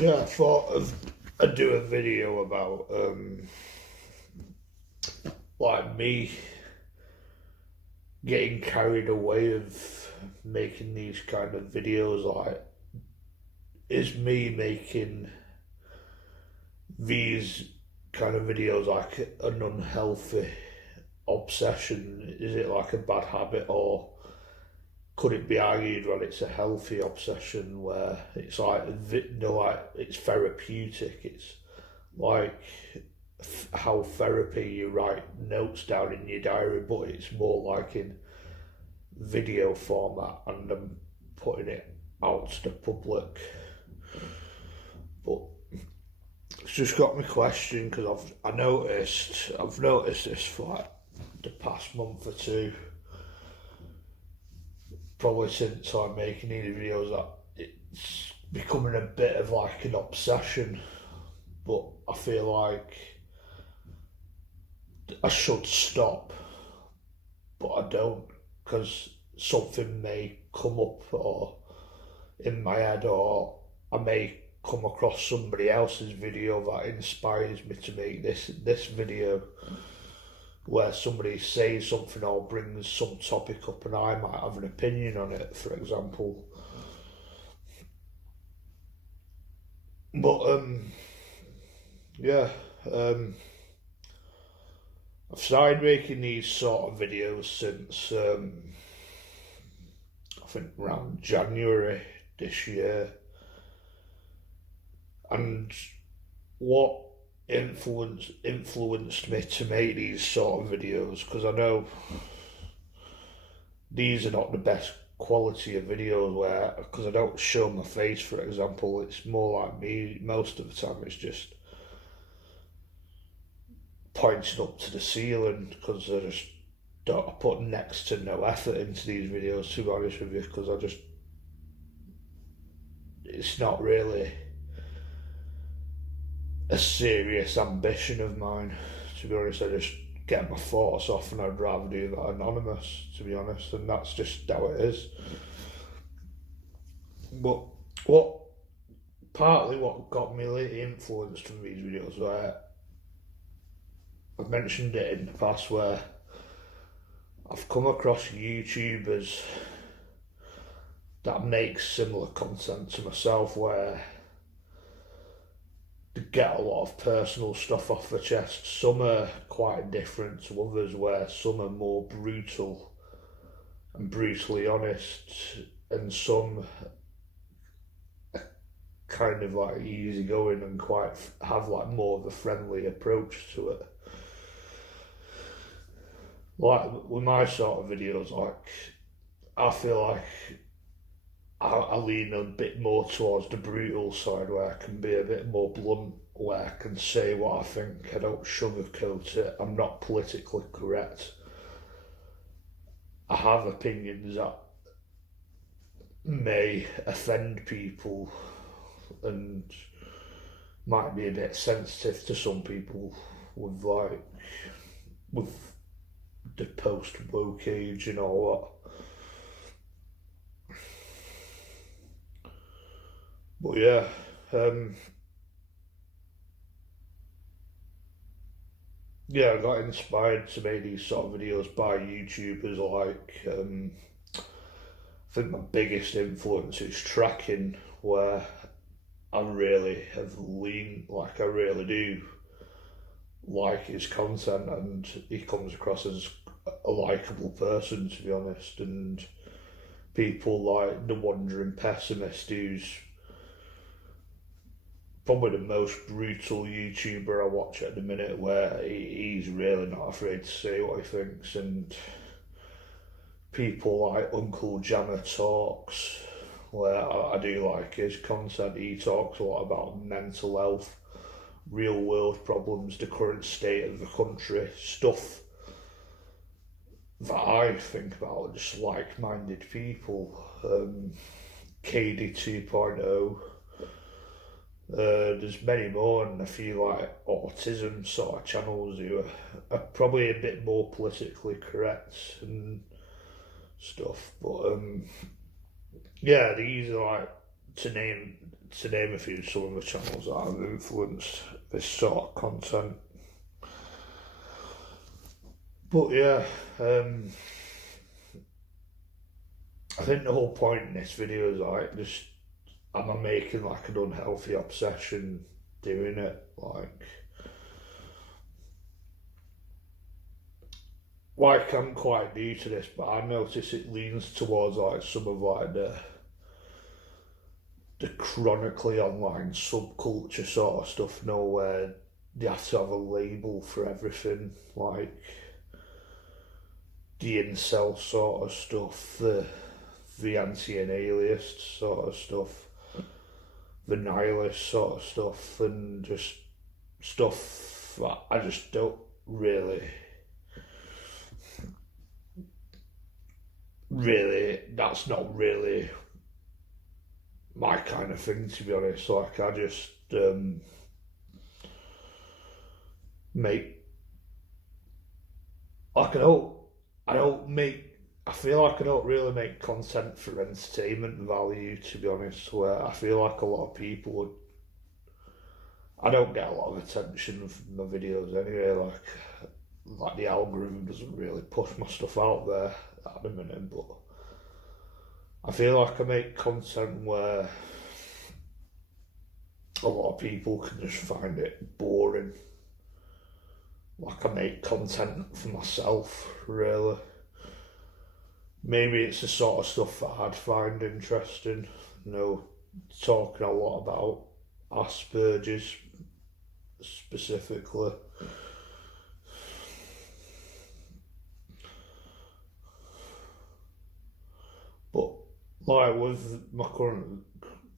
Yeah, I thought I'd do a video about like me getting carried away of making these kind of videos. Like, is me making these kind of videos like an unhealthy obsession? Is it like a bad habit, or could it be argued that it's a healthy obsession where it's like like it's therapeutic? It's like how therapy you write notes down in your diary, but it's more like in video format, and I'm putting it out to the public. But it's just got me questioning, because I've noticed this for like the past month or two, probably since I'm making these videos, that it's becoming a bit of like an obsession. But I feel like I should stop, but I don't, because something may come up or in my head, or I may come across somebody else's video that inspires me to make this video, where somebody says something or brings some topic up and I might have an opinion on it, for example. But yeah, I've started making these sort of videos since I think around January this year. And what influenced me to make these sort of videos, because I know these are not the best quality of videos, where, because I don't show my face, for example, it's more like me most of the time. It's just pointing up to the ceiling, because I just don't, I put next to no effort into these videos, to be honest with you, because it's not really a serious ambition of mine, to be honest. I just get my thoughts off, and I'd rather do that anonymous, to be honest, and that's just how it is. But partly what got me influenced from these videos, where I've mentioned it in the past, where I've come across YouTubers that make similar content to myself, where they get a lot of personal stuff off the chest. Some are quite different to others, where some are more brutal and brutally honest, and some are kind of like easygoing and quite have like more of a friendly approach to it. Like with my sort of videos, like I feel like I lean a bit more towards the brutal side, where I can be a bit more blunt, where I can say what I think. I don't sugarcoat it. I'm not politically correct. I have opinions that may offend people and might be a bit sensitive to some people, with the post woke age and all that. But yeah, yeah, I got inspired to make these sort of videos by YouTubers like, I think my biggest influence is Tracking, where I really have leaned, like I really do like his content, and he comes across as a likeable person, to be honest. And people like the Wandering Pessimist, who's probably the most brutal YouTuber I watch at the minute, where he's really not afraid to say what he thinks. And people like Uncle Jammer Talks, where I do like his content. He talks a lot about mental health, real world problems, the current state of the country, stuff that I think about, just like-minded people. KD 2.0, there's many more, and a few like autism sort of channels who are probably a bit more politically correct and stuff. But yeah, these are like, to name to name a few, some of the channels that have influenced this sort of content. But yeah, I think the whole point in this video is like, just, am I making like an unhealthy obsession doing it? Like I'm quite new to this, but I notice it leans towards like some of like the chronically online subculture sort of stuff, where you have to have a label for everything, like the incel sort of stuff, the anti-alienist sort of stuff, the nihilist sort of stuff, and just stuff that I just don't really, that's not really my kind of thing, to be honest. Like, I just make, like, I feel like I don't really make content for entertainment value, to be honest, where I feel like a lot of people would, I don't get a lot of attention from my videos anyway, like the algorithm doesn't really push my stuff out there at the minute, but I feel like I make content where a lot of people can just find it boring. Like, I make content for myself, really. Maybe it's the sort of stuff that I'd find interesting. Talking a lot about Asperger's specifically. But like with my current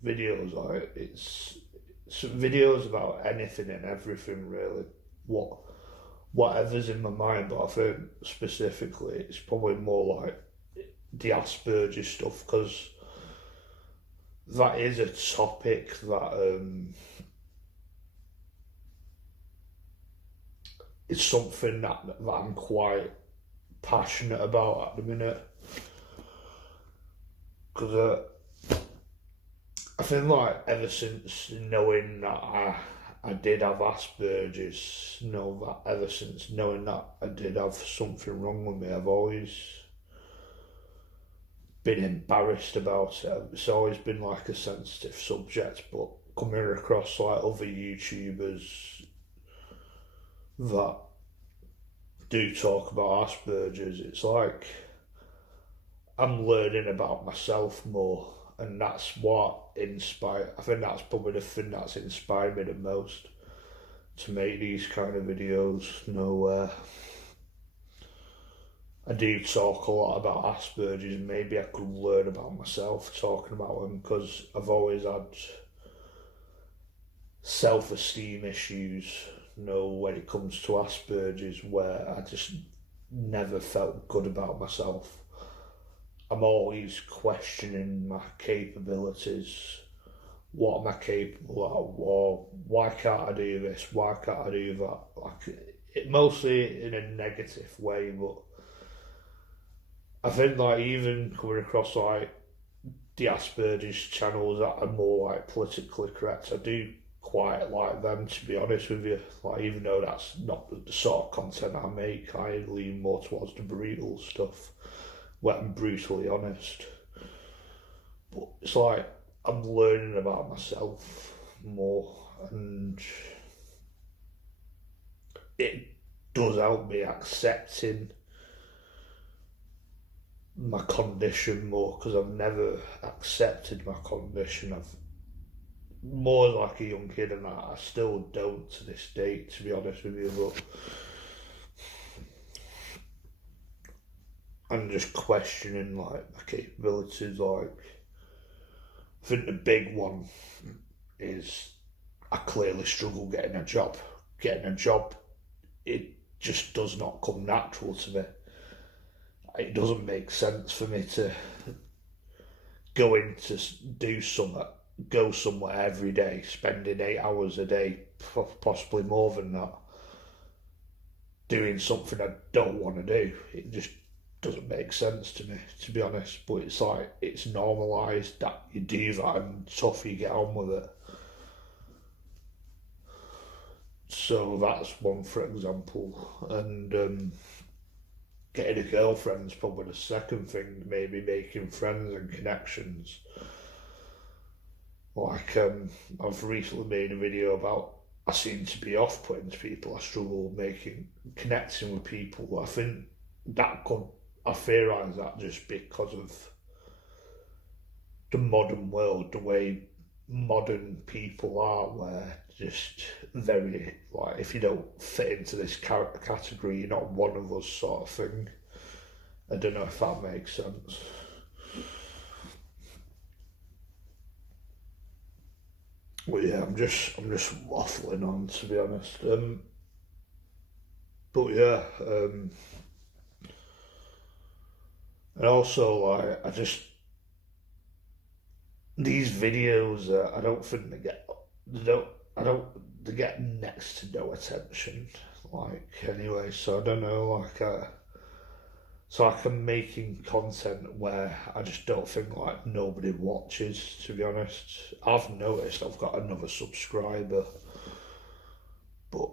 videos, like it's videos about anything and everything, really. Whatever's in my mind, but I think specifically it's probably more like the Asperger's stuff, because that is a topic that it's something that I'm quite passionate about at the minute, because I feel like ever since knowing that I did have Asperger's, ever since knowing that I did have something wrong with me, I've always been embarrassed about it. It's always been like a sensitive subject, but coming across like other YouTubers that do talk about Asperger's, it's like I'm learning about myself more, and that's what I think that's probably the thing that's inspired me the most to make these kind of videos. I do talk a lot about Asperger's, and maybe I could learn about myself talking about them, because I've always had self-esteem issues, when it comes to Asperger's, where I just never felt good about myself. I'm always questioning my capabilities. What am I capable of? Or why can't I do this? Why can't I do that? Mostly in a negative way, but I think even coming across the Asperger's channels that are more politically correct, I do quite like them, to be honest with you. Even though that's not the sort of content I make, I lean more towards the brutal stuff, where I'm brutally honest. But it's I'm learning about myself more, and it does help me accepting my condition more, because I've never accepted my condition. I've more like a young kid, and I still don't to this date, to be honest with you, but I'm just questioning my capabilities. I think the big one is I clearly struggle getting a job. Getting a job, it just does not come natural to me. It doesn't make sense for me to go somewhere every day, spending 8 hours a day, possibly more than that, doing something I don't want to do. It just doesn't make sense to me, to be honest. But it's like it's normalised that you do that and tough you get on with it. So that's one, for example. And getting a girlfriend's probably the second thing. Maybe making friends and connections. Like I've recently made a video about I seem to be off-putting to people. I struggle connecting with people. I think that could I theorise that just because of the modern world, the way modern people are, where just very like if you don't fit into this category, you're not one of us, sort of thing. I don't know if that makes sense. Well, yeah, I'm just waffling on, to be honest. But yeah, and also like these videos, I don't think they don't, I don't, they get next to no attention. Like anyway, so I don't know, so I'm making content where I just don't think like nobody watches. To be honest, I've noticed I've got another subscriber, but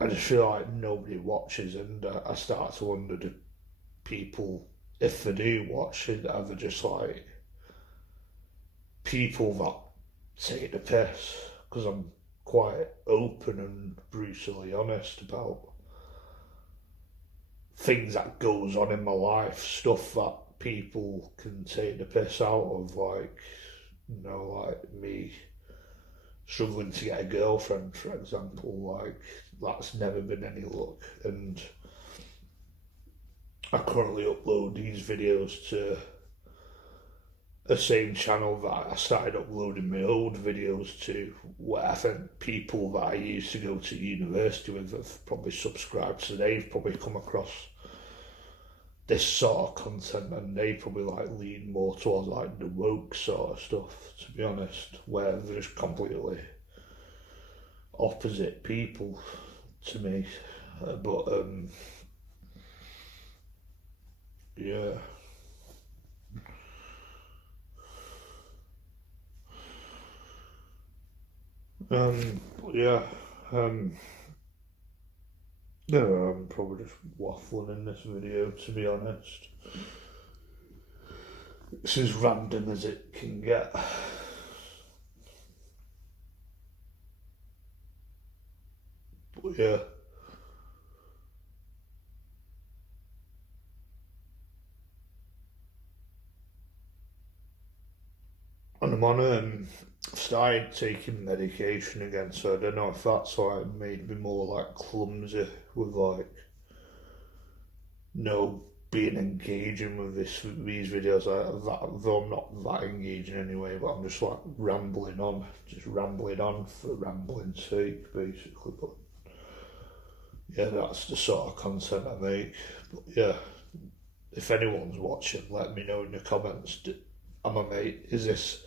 I just feel like nobody watches, and I start to wonder do people, if they do watch it, are they just like people that take the piss? Because I'm quite open and brutally honest about things that goes on in my life, stuff that people can take the piss out of, like like me struggling to get a girlfriend, for example. Like that's never been any luck, and I currently upload these videos to the same channel that I started uploading my old videos to, where I think people that I used to go to university with have probably subscribed, so they've probably come across this sort of content, and they probably like lean more towards like the woke sort of stuff, to be honest, where they're just completely opposite people to me. But yeah. Yeah. Um, yeah, I'm probably just waffling in this video, to be honest. It's as random as it can get. But yeah. And I'm on I've started taking medication again, so I don't know if that's like made me more like clumsy with like no being engaging with these videos. Though I'm not that engaging anyway, but I'm just like rambling on for rambling's sake, basically. But yeah, that's the sort of content I make. But yeah, if anyone's watching, let me know in the comments. Am I mate? Is this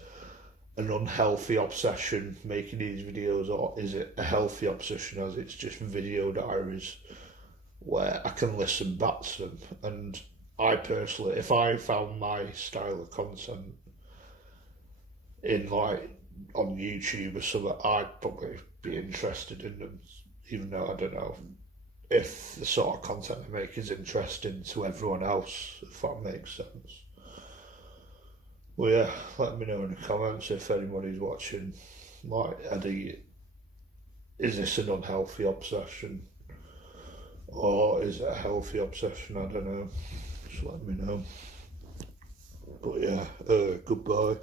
an unhealthy obsession making these videos, or is it a healthy obsession as it's just video diaries where I can listen back to them? And I personally, if I found my style of content in like on YouTube or something, I'd probably be interested in them, even though I don't know if the sort of content I make is interesting to everyone else, if that makes sense. Well, yeah, let me know in the comments if anybody's watching. Like, is this an unhealthy obsession? Or is it a healthy obsession? I don't know. Just let me know. But yeah, goodbye.